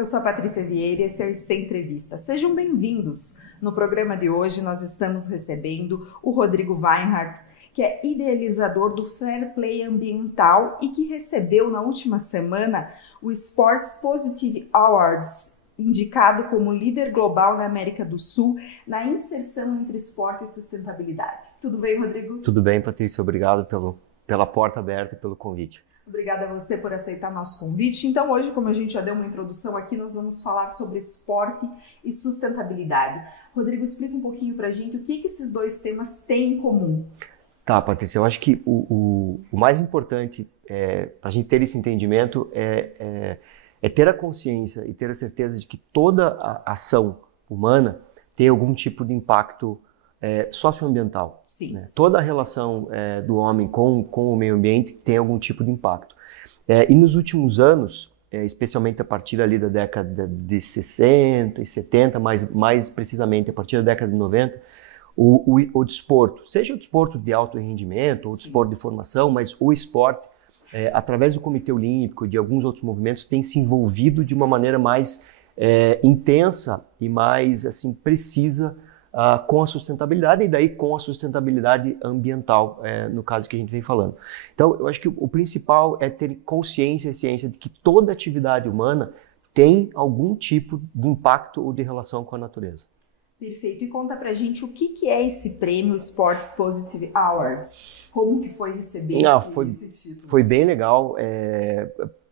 eu sou a Patrícia Vieira e esse é o IC Entrevista. Sejam bem-vindos. No programa de hoje nós estamos recebendo o Rodrigo Weinhardt, que é idealizador do Fair Play Ambiental e que recebeu na última semana o Sports Positive Awards, indicado como líder global na América do Sul na inserção entre esporte e sustentabilidade. Tudo bem, Rodrigo? Tudo bem, Patrícia. Obrigado pela porta aberta e pelo convite. Obrigada a você por aceitar nosso convite. Então, hoje, como a gente já deu uma introdução aqui, nós vamos falar sobre esporte e sustentabilidade. Rodrigo, explica um pouquinho pra gente o que esses dois temas têm em comum. Tá, Patrícia, eu acho que o mais importante a gente ter esse entendimento é ter a consciência e ter a certeza de que toda a ação humana tem algum tipo de impacto socioambiental. Sim. Né? Toda a relação do homem com o meio ambiente tem algum tipo de impacto. E nos últimos anos, especialmente a partir ali da década de 60 e 70, mais precisamente a partir da década de 90, o desporto, seja o desporto de alto rendimento ou o desporto de formação, mas o esporte, através do Comitê Olímpico e de alguns outros movimentos, tem se envolvido de uma maneira mais intensa e mais assim, precisa com a sustentabilidade e daí com a sustentabilidade ambiental, no caso que a gente vem falando. Então, eu acho que o principal é ter consciência e ciência de que toda atividade humana tem algum tipo de impacto ou de relação com a natureza. Perfeito. E conta pra gente o que é esse prêmio Sports Positive Awards? Como que foi receber esse título? Foi bem legal,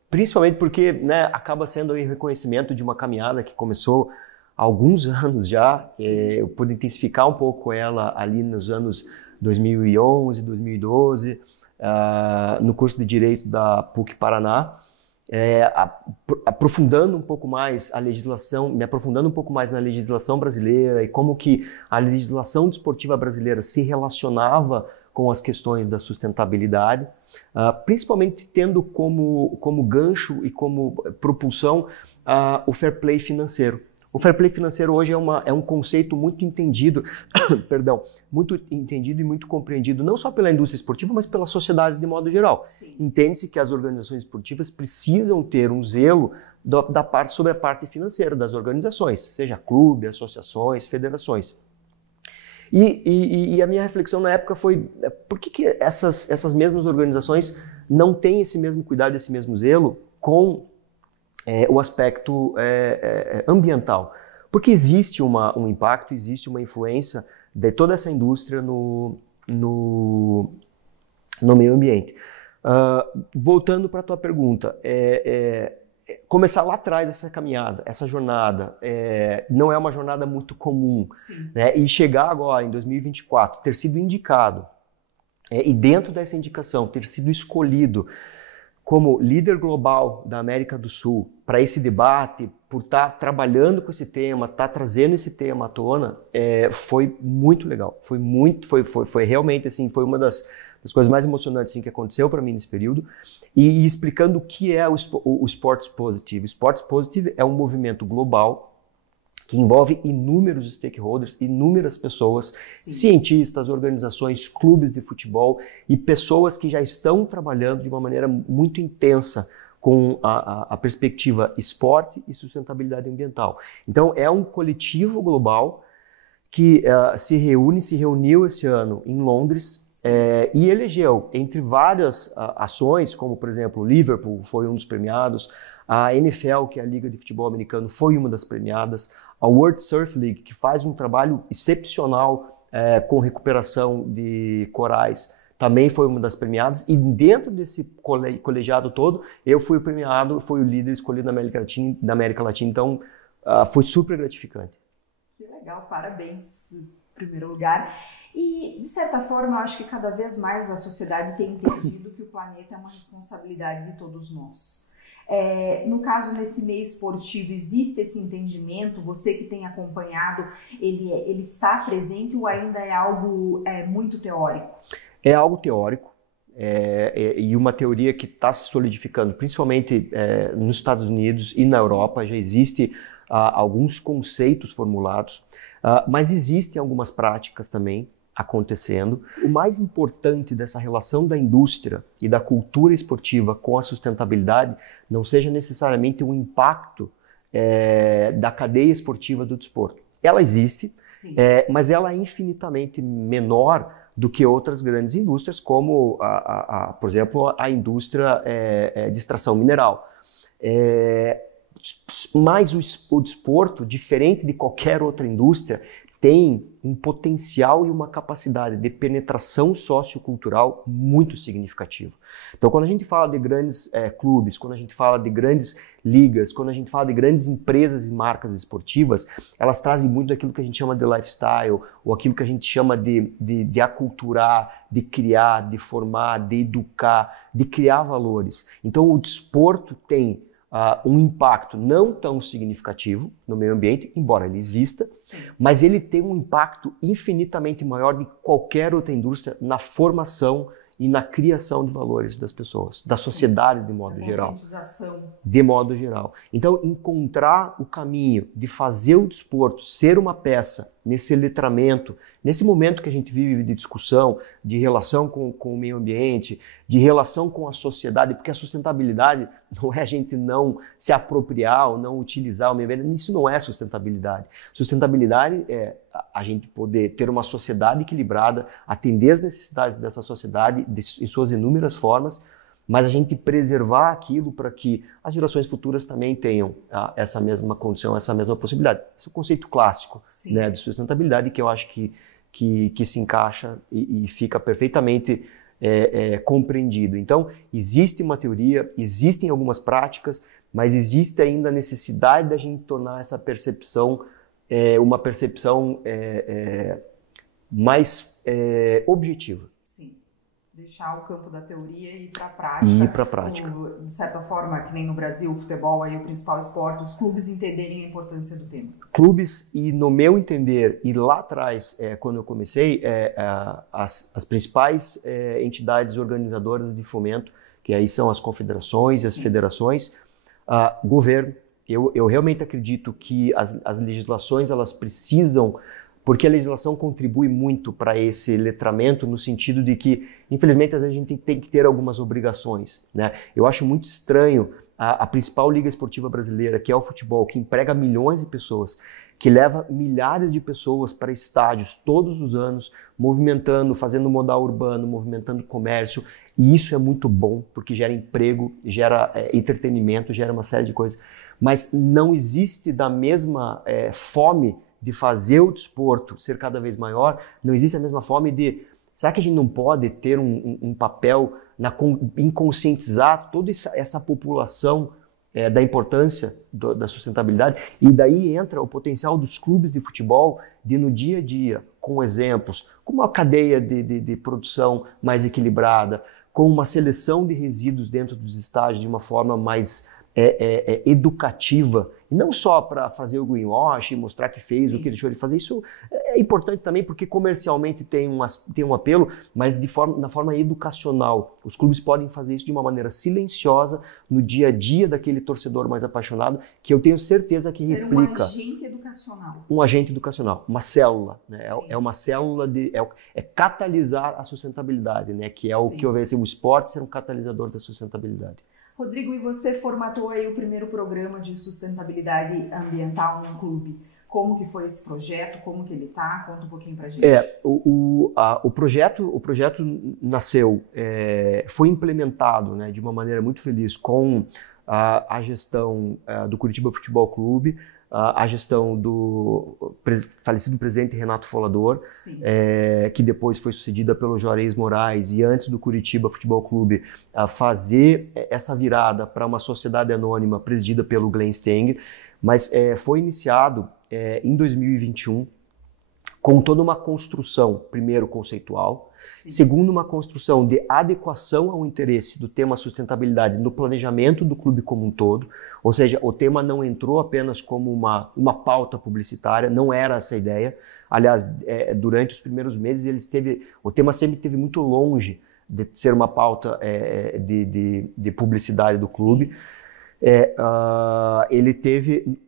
principalmente porque, né, acaba sendo um reconhecimento de uma caminhada que começou há alguns anos já. Eu pude intensificar um pouco ela ali nos anos 2011, 2012, no curso de Direito da PUC Paraná. Aprofundando um pouco mais a legislação, me aprofundando um pouco mais na legislação brasileira e como que a legislação desportiva brasileira se relacionava com as questões da sustentabilidade, principalmente tendo como gancho e como propulsão o fair play financeiro. O fair play financeiro hoje é um conceito muito entendido, muito entendido e muito compreendido, não só pela indústria esportiva, mas pela sociedade de modo geral. Entende-se que as organizações esportivas precisam ter um zelo sobre a parte financeira das organizações, seja clube, associações, federações. E a minha reflexão na época foi, por que essas mesmas organizações não têm esse mesmo cuidado, esse mesmo zelo com o aspecto ambiental? Porque existe um impacto, existe uma influência de toda essa indústria no meio ambiente. Voltando para a tua pergunta, começar lá atrás essa caminhada, essa jornada, não é uma jornada muito comum, né? E chegar agora, em 2024, ter sido indicado, e dentro dessa indicação, ter sido escolhido como líder global da América do Sul para esse debate, por estar trabalhando com esse tema, estar trazendo esse tema à tona, foi muito legal. Foi realmente assim, foi uma das coisas mais emocionantes assim, que aconteceu para mim nesse período. E explicando o que é o Sports Positive. O Sports Positive é um movimento global que envolve inúmeros stakeholders, inúmeras pessoas, cientistas, organizações, clubes de futebol e pessoas que já estão trabalhando de uma maneira muito intensa com a perspectiva esporte e sustentabilidade ambiental. Então, é um coletivo global que se reuniu esse ano em Londres e elegeu, entre várias ações, como, por exemplo, o Liverpool foi um dos premiados, a NFL, que é a Liga de Futebol Americano, foi uma das premiadas, a World Surf League, que faz um trabalho excepcional com recuperação de corais, também foi uma das premiadas, e dentro desse colegiado todo, eu fui o premiado, fui o líder escolhido da América Latina, então foi super gratificante. Que legal, parabéns, em primeiro lugar. E, de certa forma, eu acho que cada vez mais a sociedade tem entendido que o planeta é uma responsabilidade de todos nós. No caso, nesse meio esportivo, existe esse entendimento? Você que tem acompanhado, ele está presente ou ainda é algo muito teórico? É algo teórico e uma teoria que está se solidificando, principalmente nos Estados Unidos e na Europa. Já existe alguns conceitos formulados, mas existem algumas práticas também acontecendo. O mais importante dessa relação da indústria e da cultura esportiva com a sustentabilidade não seja necessariamente o impacto da cadeia esportiva do desporto. Ela existe, mas ela é infinitamente menor do que outras grandes indústrias, como, por exemplo, a indústria de extração mineral. Mas o desporto, diferente de qualquer outra indústria, tem um potencial e uma capacidade de penetração sociocultural muito significativo. Então, quando a gente fala de grandes clubes, quando a gente fala de grandes ligas, quando a gente fala de grandes empresas e marcas esportivas, elas trazem muito daquilo que a gente chama de lifestyle, ou aquilo que a gente chama de aculturar, de criar, de formar, de educar, de criar valores. Então, o desporto tem um impacto não tão significativo no meio ambiente, embora ele exista, mas ele tem um impacto infinitamente maior de qualquer outra indústria na formação e na criação de valores das pessoas, da sociedade de modo geral. De modo geral. Então, encontrar o caminho de fazer o desporto ser uma peça nesse letramento, nesse momento que a gente vive de discussão, de relação com o meio ambiente, de relação com a sociedade, porque a sustentabilidade não é a gente não se apropriar ou não utilizar o meio ambiente, isso não é sustentabilidade. Sustentabilidade é a gente poder ter uma sociedade equilibrada, atender as necessidades dessa sociedade em suas inúmeras formas, mas a gente preservar aquilo para que as gerações futuras também tenham essa mesma condição, essa mesma possibilidade. Esse é o conceito clássico, né, de sustentabilidade, que eu acho que se encaixa e fica perfeitamente compreendido. Então, existe uma teoria, existem algumas práticas, mas existe ainda a necessidade da gente tornar essa percepção uma percepção mais objetiva. Sim. Deixar o campo da teoria e ir para a prática. Ir para a prática. De certa forma, que nem no Brasil, o futebol é o principal esporte, os clubes entenderem a importância do tema. Clubes, e no meu entender, e lá atrás, quando eu comecei, as principais entidades organizadoras de fomento, que aí são as confederações, as federações, governo. Eu realmente acredito que as legislações, elas precisam, porque a legislação contribui muito para esse letramento, no sentido de que, infelizmente, às vezes a gente tem que ter algumas obrigações, né? Eu acho muito estranho a principal liga esportiva brasileira, que é o futebol, que emprega milhões de pessoas, que leva milhares de pessoas para estádios todos os anos, movimentando, fazendo modal urbano, movimentando comércio, e isso é muito bom, porque gera emprego, gera entretenimento, gera uma série de coisas. Mas não existe da mesma fome de fazer o desporto ser cada vez maior, não existe a mesma fome de... Será que a gente não pode ter um papel em conscientizar toda essa população da importância da sustentabilidade? E daí entra o potencial dos clubes de futebol de, no dia a dia, com exemplos, com uma cadeia de produção mais equilibrada, com uma seleção de resíduos dentro dos estádios de uma forma mais educativa, e não só para fazer o greenwash, mostrar que fez o que deixou de fazer. Isso é importante também porque comercialmente tem um apelo, mas na forma educacional. Os clubes podem fazer isso de uma maneira silenciosa no dia a dia daquele torcedor mais apaixonado, que eu tenho certeza que replica. Um agente educacional. Um agente educacional, uma célula, né? É uma célula é catalisar a sustentabilidade, né? Que é o que eu vejo, o esporte ser um catalisador da sustentabilidade. Rodrigo, e você formatou aí o primeiro programa de sustentabilidade ambiental no clube. Como que foi esse projeto? Como que ele está? Conta um pouquinho pra gente. O projeto nasceu, foi implementado, né, de uma maneira muito feliz com a gestão do Curitiba Futebol Clube, a gestão do falecido presidente Renato Folador, que depois foi sucedida pelo Juarez Moraes, e antes do Curitiba Futebol Clube fazer essa virada para uma sociedade anônima presidida pelo Glenn Stenger, mas foi iniciado em 2021 com toda uma construção, primeiro conceitual, segundo uma construção de adequação ao interesse do tema sustentabilidade no planejamento do clube como um todo, ou seja, o tema não entrou apenas como uma pauta publicitária, não era essa a ideia. Aliás, durante os primeiros meses o tema sempre esteve muito longe de ser uma pauta de publicidade do clube. Ele teve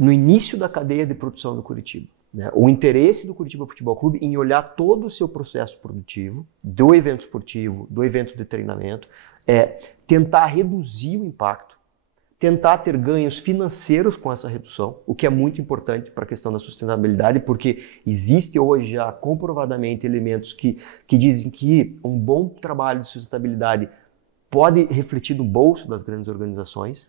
no início da cadeia de produção do Curitiba, né, o interesse do Curitiba Futebol Clube em olhar todo o seu processo produtivo, do evento esportivo, do evento de treinamento, tentar reduzir o impacto, tentar ter ganhos financeiros com essa redução, o que é muito importante para a questão da sustentabilidade, porque existe hoje já comprovadamente elementos que dizem que um bom trabalho de sustentabilidade pode refletir no bolso das grandes organizações.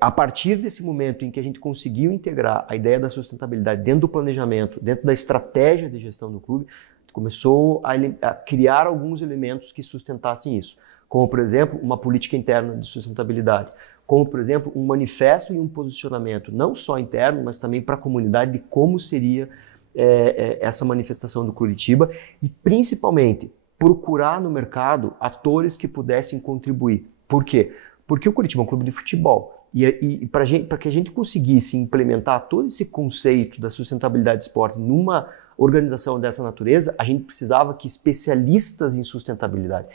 A partir desse momento em que a gente conseguiu integrar a ideia da sustentabilidade dentro do planejamento, dentro da estratégia de gestão do clube, começou a criar alguns elementos que sustentassem isso, como, por exemplo, uma política interna de sustentabilidade, como, por exemplo, um manifesto e um posicionamento, não só interno, mas também para a comunidade de como seria essa manifestação do Curitiba e, principalmente, procurar no mercado atores que pudessem contribuir. Por quê? Porque o Curitiba é um clube de futebol. E para que a gente conseguisse implementar todo esse conceito da sustentabilidade do esporte numa organização dessa natureza, a gente precisava que especialistas em sustentabilidade,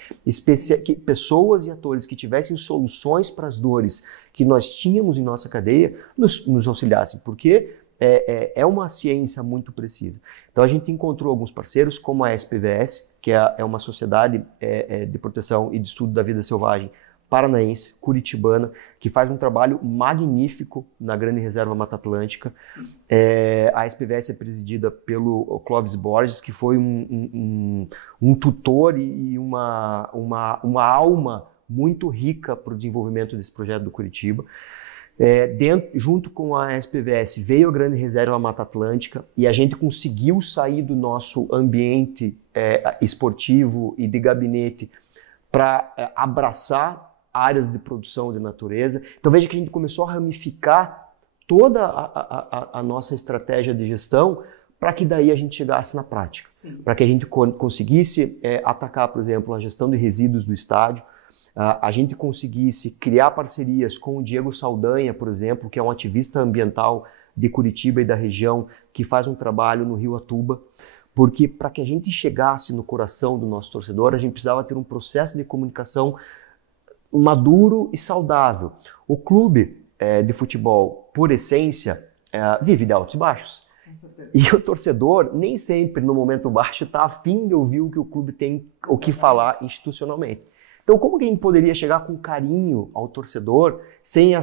que pessoas e atores que tivessem soluções para as dores que nós tínhamos em nossa cadeia, nos auxiliassem, porque é uma ciência muito precisa. Então a gente encontrou alguns parceiros, como a SPVS, que é uma sociedade de proteção e de estudo da vida selvagem paranaense, curitibana, que faz um trabalho magnífico na Grande Reserva Mata Atlântica. A SPVS é presidida pelo Clóvis Borges, que foi um tutor e uma alma muito rica para o desenvolvimento desse projeto do Curitiba. Junto com a SPVS veio a Grande Reserva Mata Atlântica e a gente conseguiu sair do nosso ambiente esportivo e de gabinete para abraçar áreas de produção de natureza. Então veja que a gente começou a ramificar toda a nossa estratégia de gestão para que daí a gente chegasse na prática. Para que a gente conseguisse atacar, por exemplo, a gestão de resíduos do estádio, a gente conseguisse criar parcerias com o Diego Saldanha, por exemplo, que é um ativista ambiental de Curitiba e da região, que faz um trabalho no Rio Atuba, porque para que a gente chegasse no coração do nosso torcedor, a gente precisava ter um processo de comunicação maduro e saudável. O clube de futebol, por essência, vive de altos e baixos. E o torcedor, nem sempre no momento baixo, está afim de ouvir o que o clube tem o que falar institucionalmente. Então, como que a gente poderia chegar com carinho ao torcedor sem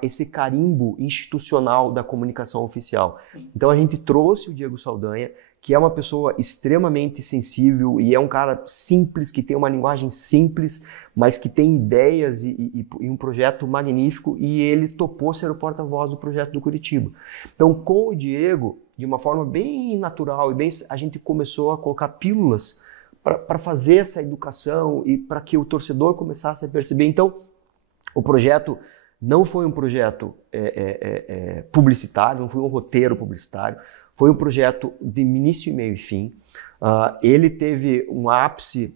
esse carimbo institucional da comunicação oficial? Então, a gente trouxe o Diego Saldanha, que é uma pessoa extremamente sensível e é um cara simples, que tem uma linguagem simples, mas que tem ideias e um projeto magnífico, e ele topou ser o porta-voz do projeto do Curitiba. Então, com o Diego, de uma forma bem natural, a gente começou a colocar pílulas para fazer essa educação e para que o torcedor começasse a perceber. Então, o projeto não foi um projeto publicitário, não foi um roteiro publicitário, foi um projeto de início, meio e fim. Ele teve um ápice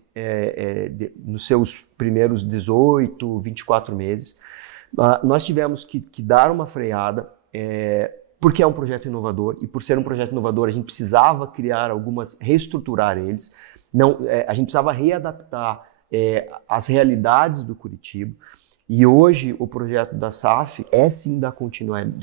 nos seus primeiros 18, 24 meses. Nós tivemos que dar uma freada, porque é um projeto inovador, e por ser um projeto inovador, a gente precisava reestruturar eles. A gente precisava readaptar as realidades do Curitiba. E hoje o projeto da SAF é sim dar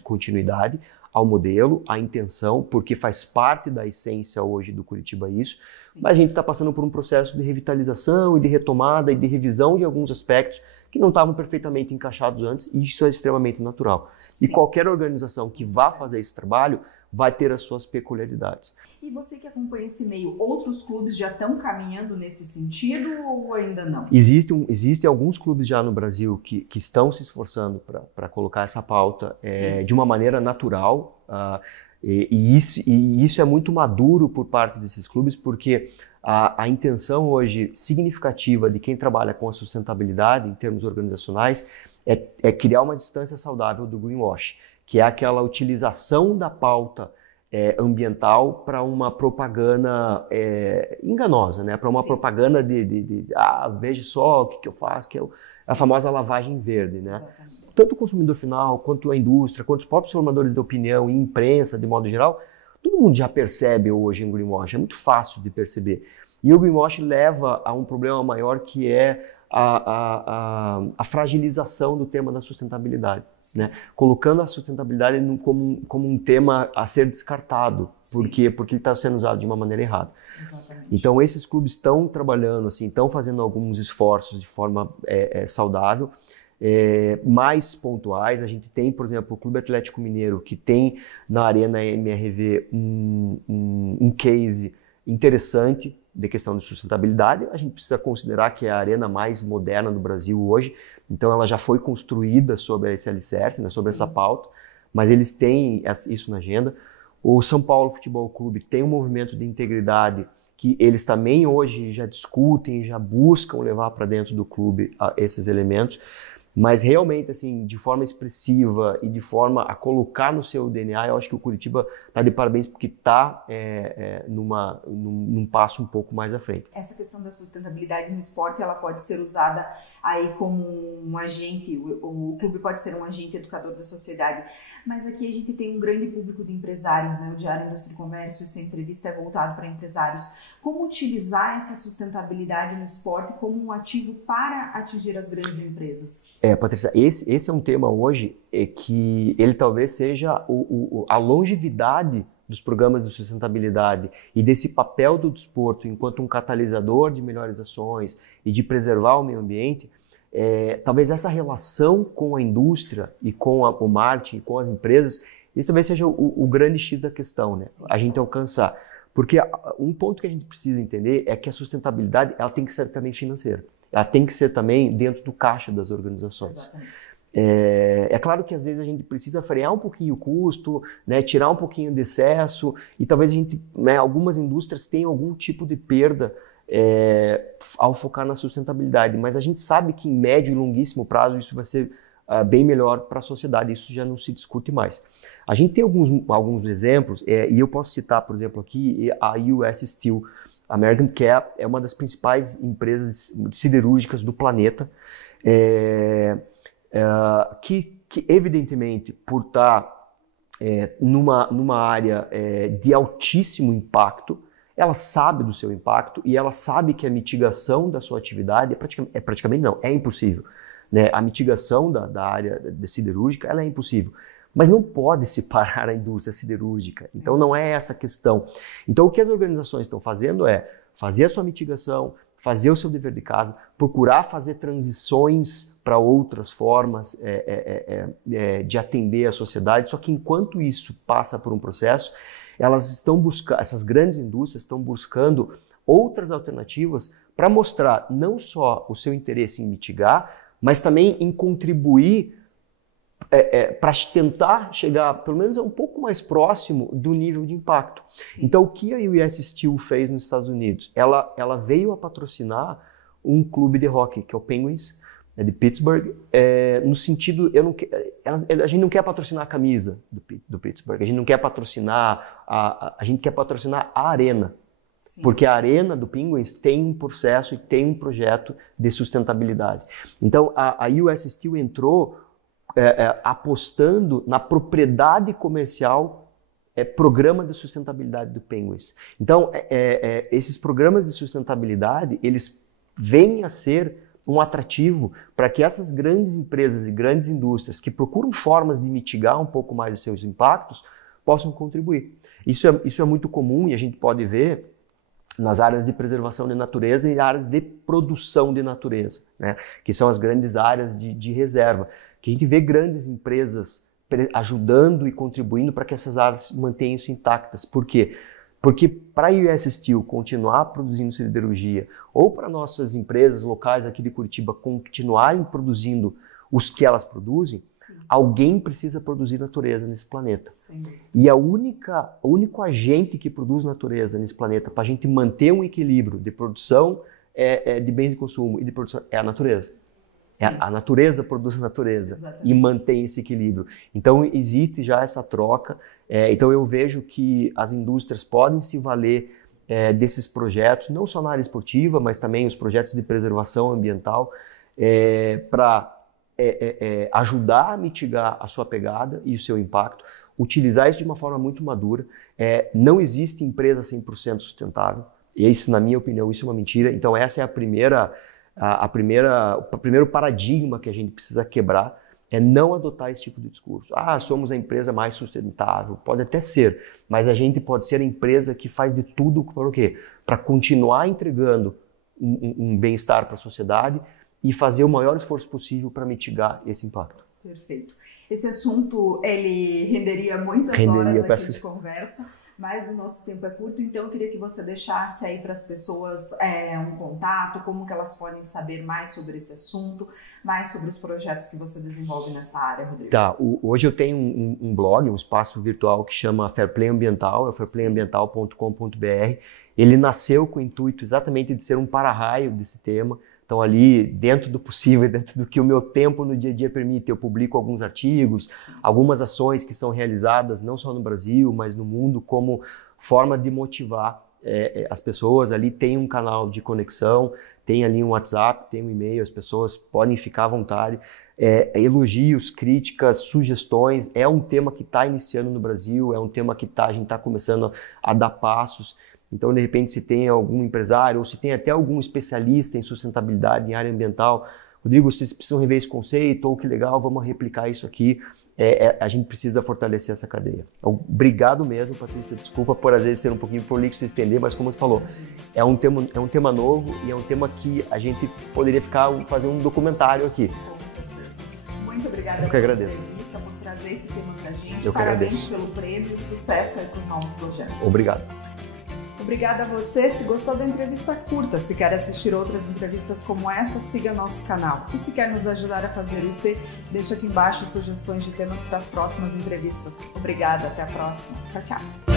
continuidade ao modelo, à intenção, porque faz parte da essência hoje do Curitiba isso, sim. Mas a gente está passando por um processo de revitalização e de retomada e de revisão de alguns aspectos que não estavam perfeitamente encaixados antes, e isso é extremamente natural. Sim. E qualquer organização que vá fazer esse trabalho vai ter as suas peculiaridades. E você que acompanha esse meio, outros clubes já estão caminhando nesse sentido ou ainda não? Existem alguns clubes já no Brasil que estão se esforçando para colocar essa pauta de uma maneira natural, e isso é muito maduro por parte desses clubes, porque a intenção hoje significativa de quem trabalha com a sustentabilidade em termos organizacionais é criar uma distância saudável do greenwash, que é aquela utilização da pauta ambiental para uma propaganda enganosa, né? Para uma Sim. propaganda veja só o que eu faço, que é a famosa lavagem verde, né? Exatamente. Tanto o consumidor final, quanto a indústria, quanto os próprios formadores de opinião e imprensa, de modo geral, todo mundo já percebe hoje em greenwash, é muito fácil de perceber. E o greenwash leva a um problema maior, que é a fragilização do tema da sustentabilidade, né? Colocando a sustentabilidade como um tema a ser descartado, porque ele está sendo usado de uma maneira errada. Exatamente. Então esses clubes estão trabalhando, assim, estão fazendo alguns esforços de forma saudável. mais pontuais. A gente tem, por exemplo, o Clube Atlético Mineiro, que tem na Arena MRV um case interessante de questão de sustentabilidade. A gente precisa considerar que é a arena mais moderna do Brasil hoje, então ela já foi construída sobre esse alicerce, né, sobre essa pauta, mas eles têm isso na agenda. O São Paulo Futebol Clube tem um movimento de integridade que eles também hoje já discutem, já buscam levar para dentro do clube esses elementos, mas realmente, assim, de forma expressiva e de forma a colocar no seu DNA, eu acho que o Curitiba está de parabéns porque está num passo um pouco mais à frente. Essa questão da sustentabilidade no esporte, ela pode ser usada aí como um agente, o clube pode ser um agente educador da sociedade, mas aqui a gente tem um grande público de empresários, né? O Diário Indústria e Comércio, essa entrevista é voltada para empresários. Como utilizar essa sustentabilidade no esporte como um ativo para atingir as grandes empresas? Patrícia, esse é um tema hoje que ele talvez seja a longevidade dos programas de sustentabilidade e desse papel do desporto enquanto um catalisador de melhores ações e de preservar o meio ambiente. Talvez essa relação com a indústria e com o marketing, com as empresas, isso talvez seja o grande X da questão, né? A gente alcançar. Porque um ponto que a gente precisa entender é que a sustentabilidade ela tem que ser também financeira. Ela tem que ser também dentro do caixa das organizações. É claro que às vezes a gente precisa frear um pouquinho o custo, né, tirar um pouquinho de excesso, e talvez a gente, né, algumas indústrias tenham algum tipo de perda ao focar na sustentabilidade, mas a gente sabe que em médio e longuíssimo prazo isso vai ser bem melhor para a sociedade, isso já não se discute mais. A gente tem alguns exemplos, e eu posso citar, por exemplo, aqui a US Steel American, que é uma das principais empresas siderúrgicas do planeta, que evidentemente, por estar numa área de altíssimo impacto, ela sabe do seu impacto e ela sabe que a mitigação da sua atividade é impossível. Né? A mitigação da área de siderúrgica ela é impossível, mas não pode separar a indústria siderúrgica. Então não é essa a questão. Então o que as organizações estão fazendo é fazer a sua mitigação, fazer o seu dever de casa, procurar fazer transições para outras formas de atender a sociedade, só que enquanto isso passa por um processo, essas grandes indústrias estão buscando outras alternativas para mostrar não só o seu interesse em mitigar, mas também em contribuir para tentar chegar, pelo menos, um pouco mais próximo do nível de impacto. Sim. Então, o que a US Steel fez nos Estados Unidos? Ela veio a patrocinar um clube de hockey, que é o Penguins, de Pittsburgh, no sentido, a gente não quer patrocinar a camisa do Pittsburgh, a gente não quer patrocinar, a gente quer patrocinar a arena. Sim. Porque a arena do Penguins tem um processo e tem um projeto de sustentabilidade. Então, a US Steel entrou apostando na propriedade comercial, programa de sustentabilidade do Penguins. Então, esses programas de sustentabilidade, eles vêm a ser um atrativo para que essas grandes empresas e grandes indústrias que procuram formas de mitigar um pouco mais os seus impactos possam contribuir. Isso é muito comum e a gente pode ver nas áreas de preservação de natureza e áreas de produção de natureza, né? Que são as grandes áreas de reserva, que a gente vê grandes empresas ajudando e contribuindo para que essas áreas mantenham-se intactas. Por quê? Porque para a US Steel continuar produzindo siderurgia, ou para nossas empresas locais aqui de Curitiba continuarem produzindo os que elas produzem, sim, alguém precisa produzir natureza nesse planeta. Sim. E o único agente que produz natureza nesse planeta para a gente manter um equilíbrio de produção de bens de consumo e de produção é a natureza. A natureza produz natureza. Exatamente. E mantém esse equilíbrio. Então existe já essa troca. Então eu vejo que as indústrias podem se valer desses projetos, não só na área esportiva, mas também os projetos de preservação ambiental, para ajudar a mitigar a sua pegada e o seu impacto, utilizar isso de uma forma muito madura. Não existe empresa 100% sustentável, e isso, na minha opinião, isso é uma mentira. Então essa é o primeiro paradigma que a gente precisa quebrar, é não adotar esse tipo de discurso. Somos a empresa mais sustentável. Pode até ser, mas a gente pode ser a empresa que faz de tudo para o quê? Para continuar entregando um bem-estar para a sociedade e fazer o maior esforço possível para mitigar esse impacto. Perfeito. Esse assunto, ele renderia muitas horas aqui de conversa, mas o nosso tempo é curto, então eu queria que você deixasse aí para as pessoas um contato, como que elas podem saber mais sobre esse assunto, mais sobre os projetos que você desenvolve nessa área, Rodrigo. Tá, hoje eu tenho um blog, um espaço virtual que chama Fairplay Ambiental, é fairplayambiental.com.br. Ele nasceu com o intuito exatamente de ser um para-raio desse tema. Então ali, dentro do possível, dentro do que o meu tempo no dia a dia permite, eu publico alguns artigos, algumas ações que são realizadas não só no Brasil, mas no mundo, como forma de motivar as pessoas. Ali tem um canal de conexão, tem ali um WhatsApp, tem um e-mail, as pessoas podem ficar à vontade. Elogios, críticas, sugestões, é um tema que está iniciando no Brasil, é um tema que a gente está começando a dar passos. Então, de repente, se tem algum empresário ou se tem até algum especialista em sustentabilidade, em área ambiental, Rodrigo, vocês precisam rever esse conceito, ou que legal, vamos replicar isso aqui. A gente precisa fortalecer essa cadeia. Então, obrigado mesmo, Patrícia. Desculpa por às vezes ser um pouquinho prolixo se estender, mas como você falou, é um tema novo e é um tema que a gente poderia fazer um documentário aqui. Muito obrigada pela entrevista, por trazer esse tema pra gente. Eu que agradeço. Parabéns pelo prêmio e sucesso aí com os novos projetos. Obrigado. Obrigada a você. Se gostou da entrevista, curta. Se quer assistir outras entrevistas como essa, siga nosso canal. E se quer nos ajudar a fazer isso, deixa aqui embaixo sugestões de temas para as próximas entrevistas. Obrigada, até a próxima. Tchau, tchau.